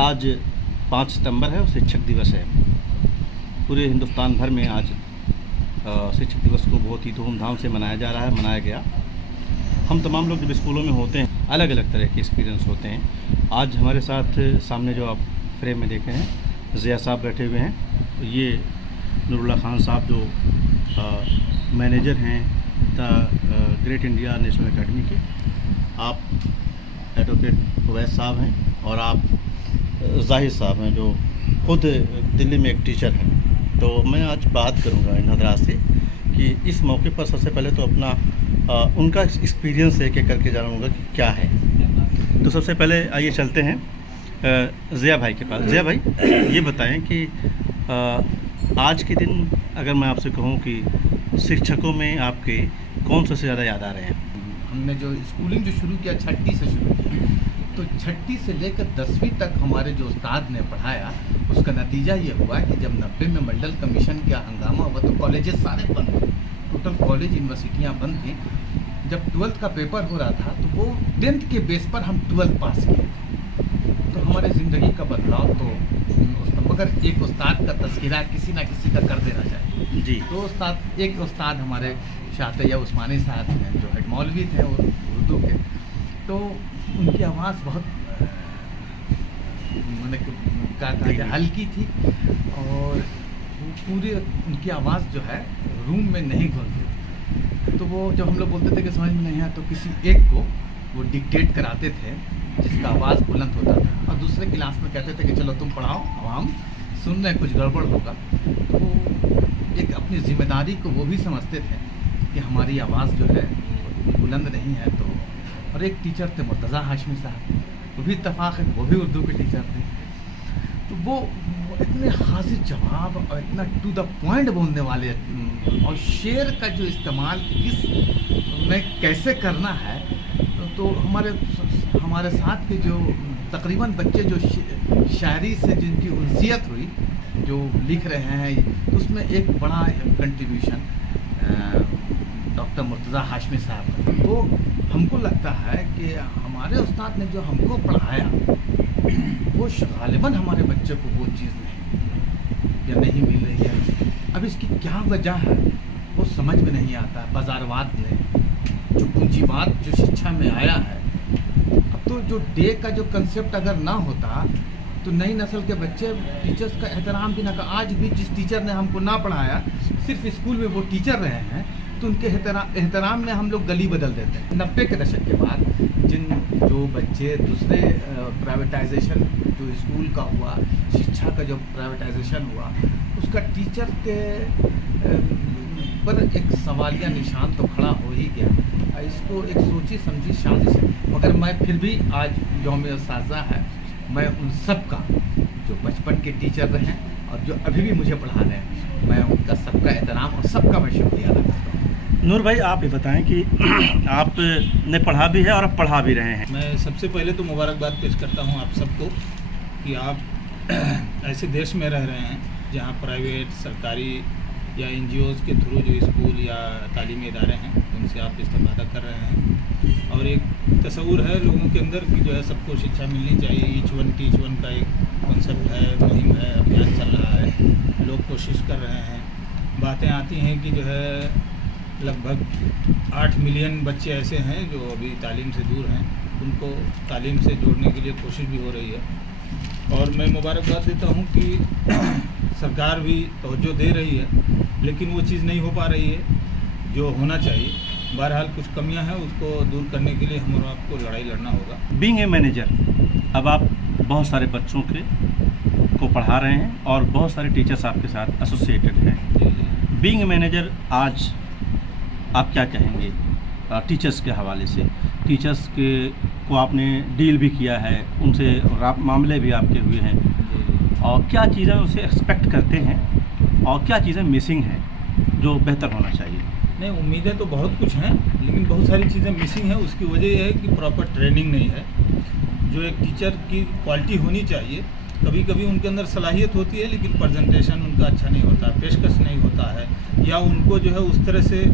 आज 5 सितंबर है और शिक्षक दिवस है। पूरे हिंदुस्तान भर में आज शिक्षक दिवस को बहुत ही धूमधाम से मनाया जा रहा है, मनाया गया। हम तमाम लोग जब स्कूलों में होते हैं अलग अलग तरह के एक्सपीरियंस होते हैं। आज हमारे साथ सामने जो आप फ्रेम में देख रहे हैं ज़िया साहब बैठे हुए हैं। ये नूरुल्लाह खान साहब जो मैनेजर हैं the great India national academy के। आप एडवोकेट उवैस साहब हैं और आप जाहिद साहब हैं जो खुद दिल्ली में एक टीचर हैं। तो मैं आज बात करूंगा इन हजरात से कि इस मौके पर सबसे पहले तो अपना उनका एक्सपीरियंस एक एक करके जानूंगा कि क्या है। तो सबसे पहले आइए चलते हैं ज़िया भाई के पास। ज़िया भाई, ये बताएं कि आज के दिन अगर मैं आपसे कहूं कि शिक्षकों में आपके कौन सबसे ज़्यादा याद आ रहे हैं? हमने जो स्कूलिंग जो शुरू किया छठी से शुरू किया, तो छठी से लेकर 10वीं तक हमारे जो उस्ताद ने पढ़ाया, उसका नतीजा ये हुआ कि जब 90 में मंडल कमीशन का हंगामा हुआ तो कॉलेजेस सारे बंद थे, टोटल कॉलेज यूनिवर्सिटियाँ बंद थी। जब 12th का पेपर हो रहा था तो वो 10th के बेस पर हम 12th पास किए थे। तो हमारे ज़िंदगी का बदलाव तो मगर एक उस्ताद का तस्करा किसी ना किसी का कर देना चाहिए जी। तो एक उस्ताद हमारे शातिया उस्मानी साहब हैं जो हेड मौलवी थे और उर्दू के। तो उनकी आवाज़ बहुत हल्की थी और पूरी उनकी आवाज़ जो है रूम में नहीं घुलती थी। तो वो जब हम लोग बोलते थे कि समझ में नहीं आया तो किसी एक को वो डिक्टेट कराते थे जिसका आवाज़ बुलंद होता था और दूसरे क्लास में कहते थे कि चलो तुम पढ़ाओ, अब हम सुन रहे हैं कुछ गड़बड़ होगा। तो वो एक अपनी जिम्मेदारी को वो भी समझते थे कि हमारी आवाज़ जो है बुलंद नहीं है। तो और एक टीचर थे मुर्तज़ा हाशमी साहब, वो भी इत्तफाक है, वो भी उर्दू के टीचर थे। तो वो इतने हाजिर जवाब और इतना टू द पॉइंट बोलने वाले और शेर का जो इस्तेमाल किस में कैसे करना है। तो हमारे साथ के जो तकरीबन बच्चे जो शायरी से जिनकी उनसियत हुई जो लिख रहे हैं, तो उसमें एक बड़ा कंट्रीब्यूशन डॉक्टर मुर्तज़ा हाशमी साहब। तो हमको लगता है कि हमारे उस्ताद ने जो हमको पढ़ाया वो गालिबन हमारे बच्चे को वो चीज़ नहीं या नहीं मिल रही है। अब इसकी क्या वजह है वो समझ में नहीं आता। बाजारवाद ने जो पूंजीवाद जो शिक्षा में आया है, अब तो जो डे का जो कंसेप्ट अगर ना होता तो नई नस्ल के बच्चे टीचर्स का एहतराम भी ना कर। आज भी जिस टीचर ने हमको ना पढ़ाया, सिर्फ स्कूल में वो टीचर रहे हैं, तो उनके एहतराम में हम लोग गली बदल देते हैं। 90 के दशक के बाद जो बच्चे दूसरे प्राइवेटाइजेशन जो स्कूल का हुआ, शिक्षा का जो प्राइवेटाइजेशन हुआ, उसका टीचर के पर एक सवालिया निशान तो खड़ा हो ही गया। इसको एक सोची समझी साजिश है। मगर मैं फिर भी आज यौम-ए-उस्ताज़ा है, मैं उन सब का जो बचपन के टीचर रहे हैं और जो अभी भी मुझे पढ़ा रहे हैं, मैं उनका सबका एहतराम और सबका मैं शुक्रिया अदा करता हूँ। नूर भाई, आप ये बताएं कि आपने पढ़ा भी है और अब पढ़ा भी रहे हैं। मैं सबसे पहले तो मुबारकबाद पेश करता हूँ आप सबको कि आप ऐसे देश में रह रहे हैं जहाँ प्राइवेट, सरकारी या NGOs के थ्रू जो स्कूल या तालीमी इदारे हैं उनसे आप इस्तेमाल कर रहे हैं। और एक तस्वुर है लोगों के अंदर कि जो है सबको शिक्षा मिलनी चाहिए। ईच वन टीच वन का एक कॉन्सेप्ट है, मुहिम है, अभियान चल रहा है, लोग कोशिश कर रहे हैं। बातें आती हैं कि जो है लगभग 8 मिलियन बच्चे ऐसे हैं जो अभी तालीम से दूर हैं, उनको तालीम से जोड़ने के लिए कोशिश भी हो रही है। और मैं मुबारकबाद देता हूँ कि सरकार भी तवज्जो दे रही है, लेकिन वो चीज़ नहीं हो पा रही है जो होना चाहिए। बहरहाल कुछ कमियां हैं, उसको दूर करने के लिए हम और आपको लड़ाई लड़ना होगा। बीइंग ए मैनेजर, अब आप बहुत सारे बच्चों को पढ़ा रहे हैं और बहुत सारे टीचर्स आपके साथ एसोसिएटेड हैं। बीइंग ए मैनेजर, आज आप क्या कहेंगे टीचर्स के हवाले से? टीचर्स को आपने डील भी किया है, उनसे मामले भी आपके हुए हैं, और क्या चीज़ें उनसे एक्सपेक्ट करते हैं और क्या चीज़ें मिसिंग हैं जो बेहतर होना चाहिए? नहीं, उम्मीदें तो बहुत कुछ हैं, लेकिन बहुत सारी चीज़ें मिसिंग हैं। उसकी वजह यह है कि प्रॉपर ट्रेनिंग नहीं है। जो एक टीचर की क्वालिटी होनी चाहिए, कभी कभी उनके अंदर सलाहियत होती है लेकिन प्रेजेंटेशन उनका अच्छा नहीं होता, पेशकश नहीं होता है, या उनको जो है उस तरह से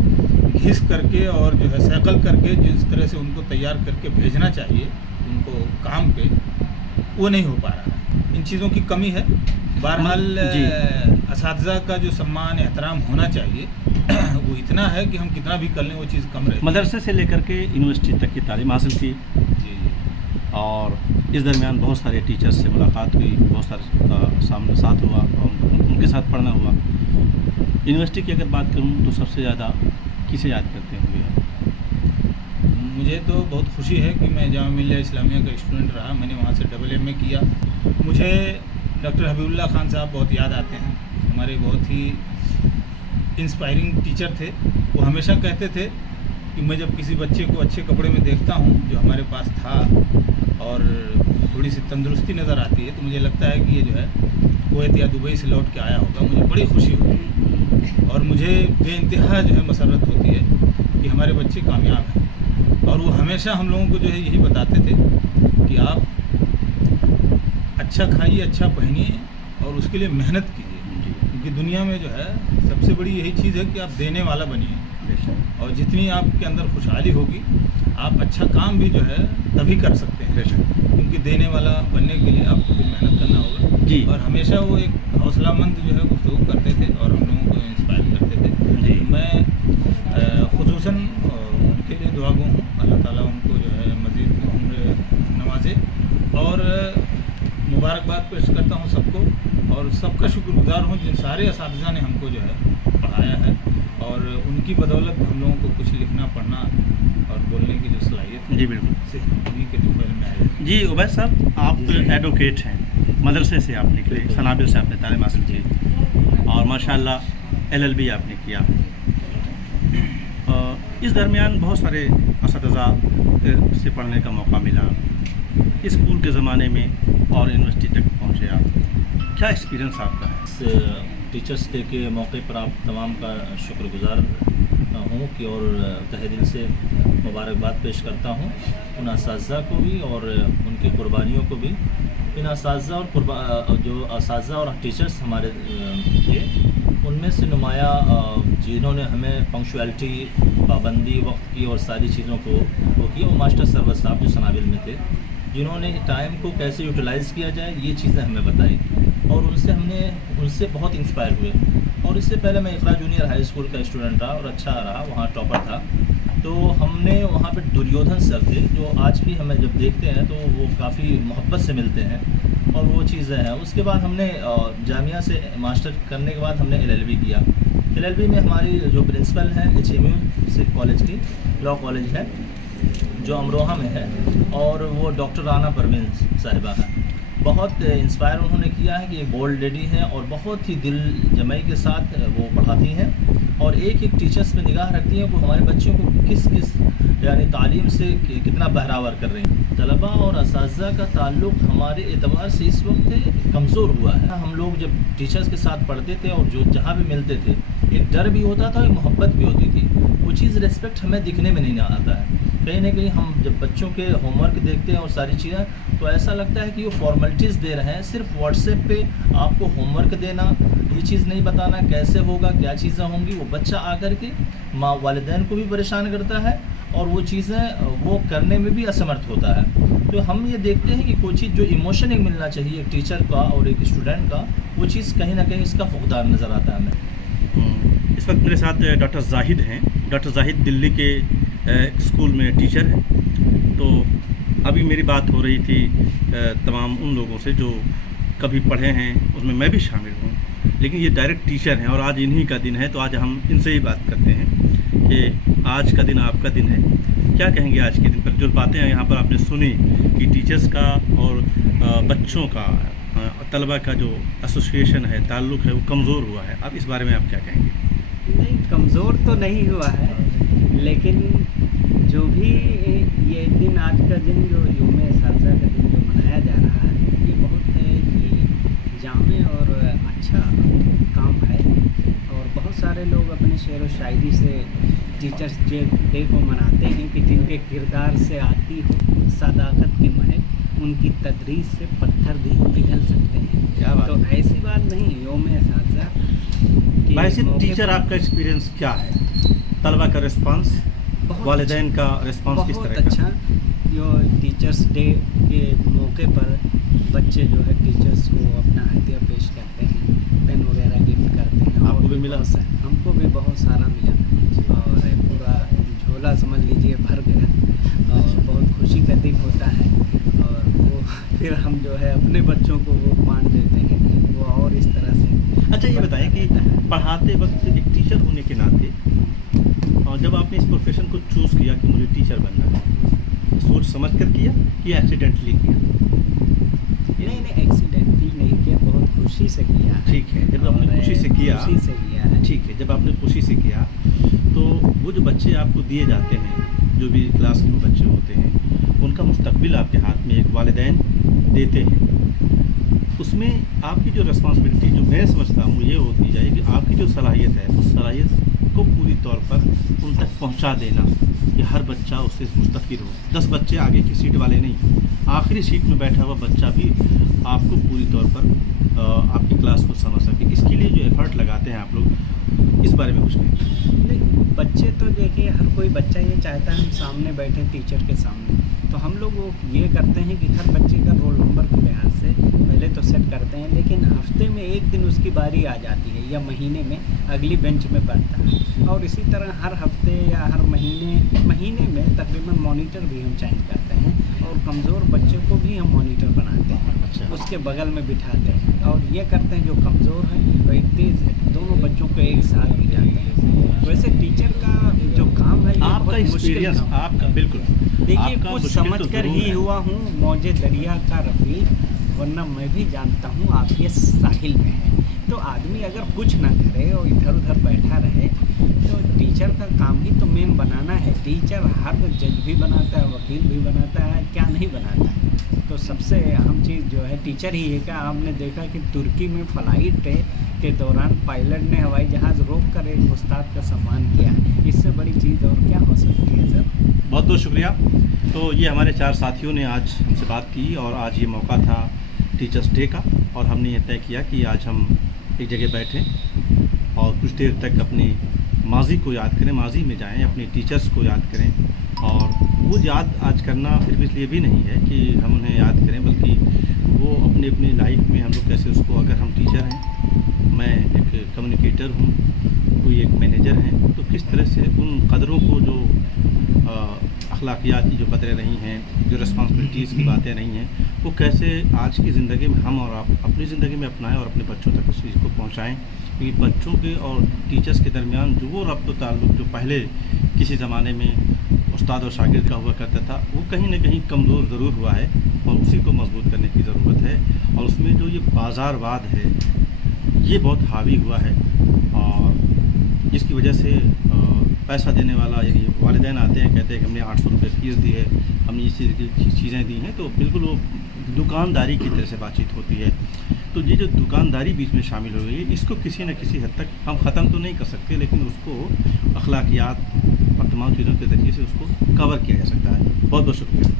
घिस करके और जो है सैकल करके जिस तरह से उनको तैयार करके भेजना चाहिए उनको काम पे, वो नहीं हो पा रहा है। इन चीज़ों की कमी है। बहरहाल जी। असातिज़ा का जो सम्मान एहतराम होना चाहिए वो इतना है कि हम कितना भी कर लें वो चीज़ कम रहती है। मदरसे से लेकर के यूनिवर्सिटी तक की तालीम हासिल की जी और इस दरमियान बहुत सारे टीचर्स से मुलाकात हुई, बहुत सारे सामने साथ हुआ और उनके साथ पढ़ना हुआ। यूनिवर्सिटी की अगर बात करूं तो सबसे ज़्यादा किसे याद करते होंगे आप? मुझे तो बहुत खुशी है कि मैं जामिया मिल्लिया इस्लामिया का स्टूडेंट रहा। मैंने वहाँ से AA किया। मुझे डॉक्टर हबीबुल्लाह खान साहब बहुत याद आते हैं। हमारे बहुत ही इंस्पायरिंग टीचर थे। वो हमेशा कहते थे कि मैं जब किसी बच्चे को अच्छे कपड़े में देखता हूँ जो हमारे पास था और थोड़ी सी तंदुरुस्ती नज़र आती है तो मुझे लगता है कि ये जो है कुवैत या दुबई से लौट के आया होगा। मुझे बड़ी खुशी होती है और मुझे बेइंतहा जो है मसरत होती है कि हमारे बच्चे कामयाब हैं। और वो हमेशा हम लोगों को जो है यही बताते थे कि आप अच्छा खाइए, अच्छा पहनिए और उसके लिए मेहनत कीजिए, क्योंकि दुनिया में जो है सबसे बड़ी यही चीज़ है कि आप देने वाला बनिए। और जितनी आपके अंदर खुशहाली होगी आप अच्छा काम भी जो है तभी कर सकते हैं, क्योंकि देने वाला बनने के लिए आपको फिर मेहनत करना होगा। जी। और हमेशा वो एक हौसलामंद जो है गुफ्तगू करते थे और हम लोगों को इंस्पायर करते थे। जी। मैं खुसूसन उनके लिए दुआ गो हूँ, अल्लाह ताला उनको जो है मज़ीद उम्र नवाजे और मुबारकबाद पेश करता हूँ सबको और सबका शुक्रगुजार हूँ जिन सारे असातिज़ा ने हमको जो है पढ़ाया है और उनकी बदौलत हम लोगों को कुछ लिखना पढ़ना और बोलने की जो सलाहियत है जी बिल्कुल। सिर्फ उन्हीं के टुकड़े में आई है। जी उबैद साहब, आप एडवोकेट हैं, मदरसे से आप निकले, सनाबिल से आपने तालीम हासिल की और माशाल्लाह LLB आपने किया। इस दरमियान बहुत सारे असातिज़ा से पढ़ने का मौका मिला, स्कूल के ज़माने में और यूनिवर्सिटी तक पहुँचे आप, क्या एक्सपीरियंस आपका है? टीचर्स डे के मौके पर आप तमाम का शुक्रगुजार हूँ कि और तहे दिल से मुबारकबाद पेश करता हूँ उन असातिज़ा को भी और उनकी कुर्बानियों को भी। इन असातिज़ा और जो असातिज़ा और टीचर्स हमारे थे उनमें से नुमाया जिन्होंने हमें पंक्चुअलिटी, पाबंदी, वक्त की और सारी चीज़ों को वो किया, वो मास्टर सरवर साहब जो सनाबिल में थे, जिन्होंने टाइम को कैसे यूटिलाइज़ किया जाए ये चीज़ें हमें बताई और उनसे बहुत इंस्पायर हुए। और इससे पहले मैं इकरा जूनियर हाई स्कूल का स्टूडेंट रहा और अच्छा रहा, वहाँ टॉपर था। तो हमने वहाँ पे दुर्योधन सर थे जो आज भी हमें जब देखते हैं तो वो काफ़ी मोहब्बत से मिलते हैं और वो चीज़ें हैं। उसके बाद हमने जामिया से मास्टर करने के बाद हमने LLB किया। LLB में हमारी जो प्रिंसिपल हैं HMU से कॉलेज की, लॉ कॉलेज है जो अमरोहा में है और वो डॉक्टर राना परवीन साहिबा हैं। बहुत इंस्पायर उन्होंने किया है कि एक बोल्ड लेडी हैं और बहुत ही दिल जमाई के साथ वो पढ़ाती हैं और एक एक टीचर्स पे निगाह रखती हैं वो हमारे बच्चों को किस किस यानी तालीम से कितना बहरावर कर रही हैं। तलबा और असातिज़ा का ताल्लुक़ हमारे एतबार से इस वक्त कमज़ोर हुआ है। हम लोग जब टीचर्स के साथ पढ़ते थे और जो जहाँ भी मिलते थे एक डर भी होता था, एक मोहब्बत भी होती थी। वो चीज़ रिस्पेक्ट हमें दिखने में नहीं आता है। कहीं ना कहीं हम जब बच्चों के होमवर्क देखते हैं और सारी चीज़ें तो ऐसा लगता है कि वो फॉर्मेलिटीज़ दे रहे हैं, सिर्फ व्हाट्सएप पे आपको होमवर्क देना, ये चीज़ नहीं बताना कैसे होगा, क्या चीज़ें होंगी। वो बच्चा आकर के माँ वालिदैन को भी परेशान करता है और वो चीज़ें वो करने में भी असमर्थ होता है। तो हम ये देखते हैं कि कोई चीज़ जो इमोशन एक मिलना चाहिए एक टीचर का और एक स्टूडेंट का, वो चीज़ कहीं ना कहीं इसका फुकदार नज़र आता है हमें। इस वक्त मेरे साथ डॉक्टर जाहिद हैं। डॉक्टर जाहिद दिल्ली के स्कूल में टीचर हैं। तो अभी मेरी बात हो रही थी तमाम उन लोगों से जो कभी पढ़े हैं, उसमें मैं भी शामिल हूँ, लेकिन ये डायरेक्ट टीचर हैं और आज इन्हीं का दिन है। तो आज हम इनसे ही बात करते हैं कि आज का दिन आपका दिन है, क्या कहेंगे आज के दिन पर? जो बातें यहाँ पर आपने सुनी कि टीचर्स का और बच्चों का, तलबा का जो एसोसिएशन है, ताल्लुक़ है, वो कमज़ोर हुआ है, अब इस बारे में आप क्या कहेंगे? नहीं, कमज़ोर तो नहीं हुआ है, लेकिन जो भी ये दिन, आज का दिन जो यौम असातिज़ा का दिन जो मनाया जा रहा है, ये बहुत ही जामे और अच्छा काम है। और बहुत सारे लोग अपने शेर व शायरी से टीचर्स डे को मनाते हैं कि जिनके किरदार से आती हो सदाकत की महक, उनकी तदरीस से पत्थर भी पिघल सकते हैं। क्या बात तो ऐसी बात नहीं, यौम असातिज़ा वैसे टीचर आपका एक्सपीरियंस क्या है? तलबा का रिस्पांस, वालिदैन का रिस्पांस किस तरह का? बहुत अच्छा। जो टीचर्स डे के मौके पर बच्चे जो है टीचर्स को अपना हदिया पेश करते हैं, पेन वगैरह गिफ्ट करते हैं। आपको और भी मिला? हमको भी बहुत सारा मिला और पूरा झोला समझ लीजिए भर गया और बहुत खुशी का दिन होता है। और वो फिर हम जो है अपने बच्चों को वो बांट देते हैं वो, और इस तरह से। अच्छा, ये बताएं कि पढ़ाते वक्त एक टीचर होने के नाते और जब आपने इस प्रोफेशन को चूज़ किया कि मुझे टीचर बनना है, सोच समझ कर किया कि एक्सीडेंटली किया? नहीं, एक्सीडेंटली नहीं किया, बहुत खुशी से किया है। ठीक है, जब आपने खुशी से किया, खुशी से किया है। ठीक है, जब आपने खुशी से किया तो वो जो बच्चे आपको दिए जाते हैं, जो भी क्लास में बच्चे होते हैं, उनका मुस्तकबिल आपके हाथ में एक वालिदैन देते हैं। उसमें आपकी जो रिस्पॉन्सिबिलिटी जो मैं समझता हूँ ये होती जाए कि आपकी जो सलाहियत है उस सलाहियत को पूरी तौर पर उन तक पहुँचा देना कि हर बच्चा उससे मुस्तफ़िद हो। 10 बच्चे आगे की सीट वाले नहीं, आखिरी सीट में बैठा हुआ बच्चा भी आपको पूरी तौर पर आपकी क्लास को समझ सके। इसके लिए जो एफर्ट लगाते हैं आप लोग, इस बारे में कुछ कहें? नहीं, बच्चे तो देखिए हर कोई बच्चा ये चाहता है हम सामने बैठे टीचर के सामने, तो हम लोग वो ये करते हैं कि हर बच्चे का रोल नंबर के लिहाज से पहले तो सेट करते हैं, लेकिन हफ्ते में एक दिन उसकी बारी आ जाती है या महीने में अगली बेंच में बैठता है। और इसी तरह हर हफ्ते या हर महीने में तकरीबन मॉनिटर भी हम चेंज करते हैं और कमज़ोर बच्चे को भी हम मॉनिटर बनाते हैं। अच्छा। उसके बगल में बिठाते हैं और ये करते हैं जो कमज़ोर है और एक तेज़ है, दोनों बच्चों को एक साथ बिठाते हैं। वैसे टीचर का जो काम है ये आपका बहुत मुश्किल एक्सपीरियंस, काम है। आपका बिल्कुल देखिए आपका कुछ मुश्किल तो समझ कर ज़रूर ही है। हुआ हूँ मौजे दरिया का रफ़ी, वरना मैं भी जानता हूँ आप ये साहिल में है। तो आदमी अगर कुछ ना करे और इधर उधर बैठा रहे तो टीचर का काम ही तो मेन बनाना है। टीचर हर जज भी बनाता है, वकील भी बनाता है, क्या नहीं बनाता है। तो सबसे अहम चीज़ जो है टीचर ही है। क्या आपने देखा कि तुर्की में फ्लाइट के दौरान पायलट ने हवाई जहाज़ रोक कर एक उस्ताद का सम्मान किया, इससे बड़ी चीज़ और क्या हो सकती है सर? बहुत बहुत शुक्रिया। तो ये हमारे 4 साथियों ने आज हमसे बात की और आज ये मौका था टीचर्स डे का, और हमने ये तय किया कि आज हम एक जगह बैठें और कुछ देर तक अपने माजी को याद करें, माजी में जाएं, अपने टीचर्स को याद करें। और वो याद आज करना सिर्फ इसलिए भी नहीं है कि हम उन्हें याद करें, बल्कि वो अपने अपनी लाइफ में हम लोग कैसे उसको, अगर हम टीचर हैं, मैं एक कम्युनिकेटर हूँ, कोई एक मैनेजर हैं, तो किस तरह से उन कदरों को जो अखलाकियात की जो कदरें नहीं हैं, जो रिस्पॉन्सिबिलिटीज़ की बातें नहीं हैं, वो कैसे आज की ज़िंदगी में हम और आप अपनी ज़िंदगी में अपनाएं और अपने बच्चों तक उस चीज़ को पहुँचाएँ। क्योंकि बच्चों के और टीचर्स के दरमियान जो वो रब्त ताल्लुक़ जो पहले किसी ज़माने में उस्ताद और शागिर्द का हुआ करता था, वो कहीं ना कहीं कमज़ोर ज़रूर हुआ है और उसी को मजबूत करने की ज़रूरत है। और उसमें जो ये बाज़ारवाद है ये बहुत हावी हुआ है, और जिसकी वजह से पैसा देने वाला यानी वालिदैन आते हैं, कहते हैं कि हमने 800 रुपये फीस दी है, हमने इस चीज़ की चीज़ें दी हैं, तो बिल्कुल वो दुकानदारी की तरह से बातचीत होती है। तो ये जो दुकानदारी बीच में शामिल हो गई है, इसको किसी न किसी हद तक हम ख़त्म तो नहीं कर सकते, लेकिन उसको अखलाकियात और तमाम चीज़ों के ज़रिए से उसको कवर किया जा सकता है। बहुत बहुत शुक्रिया।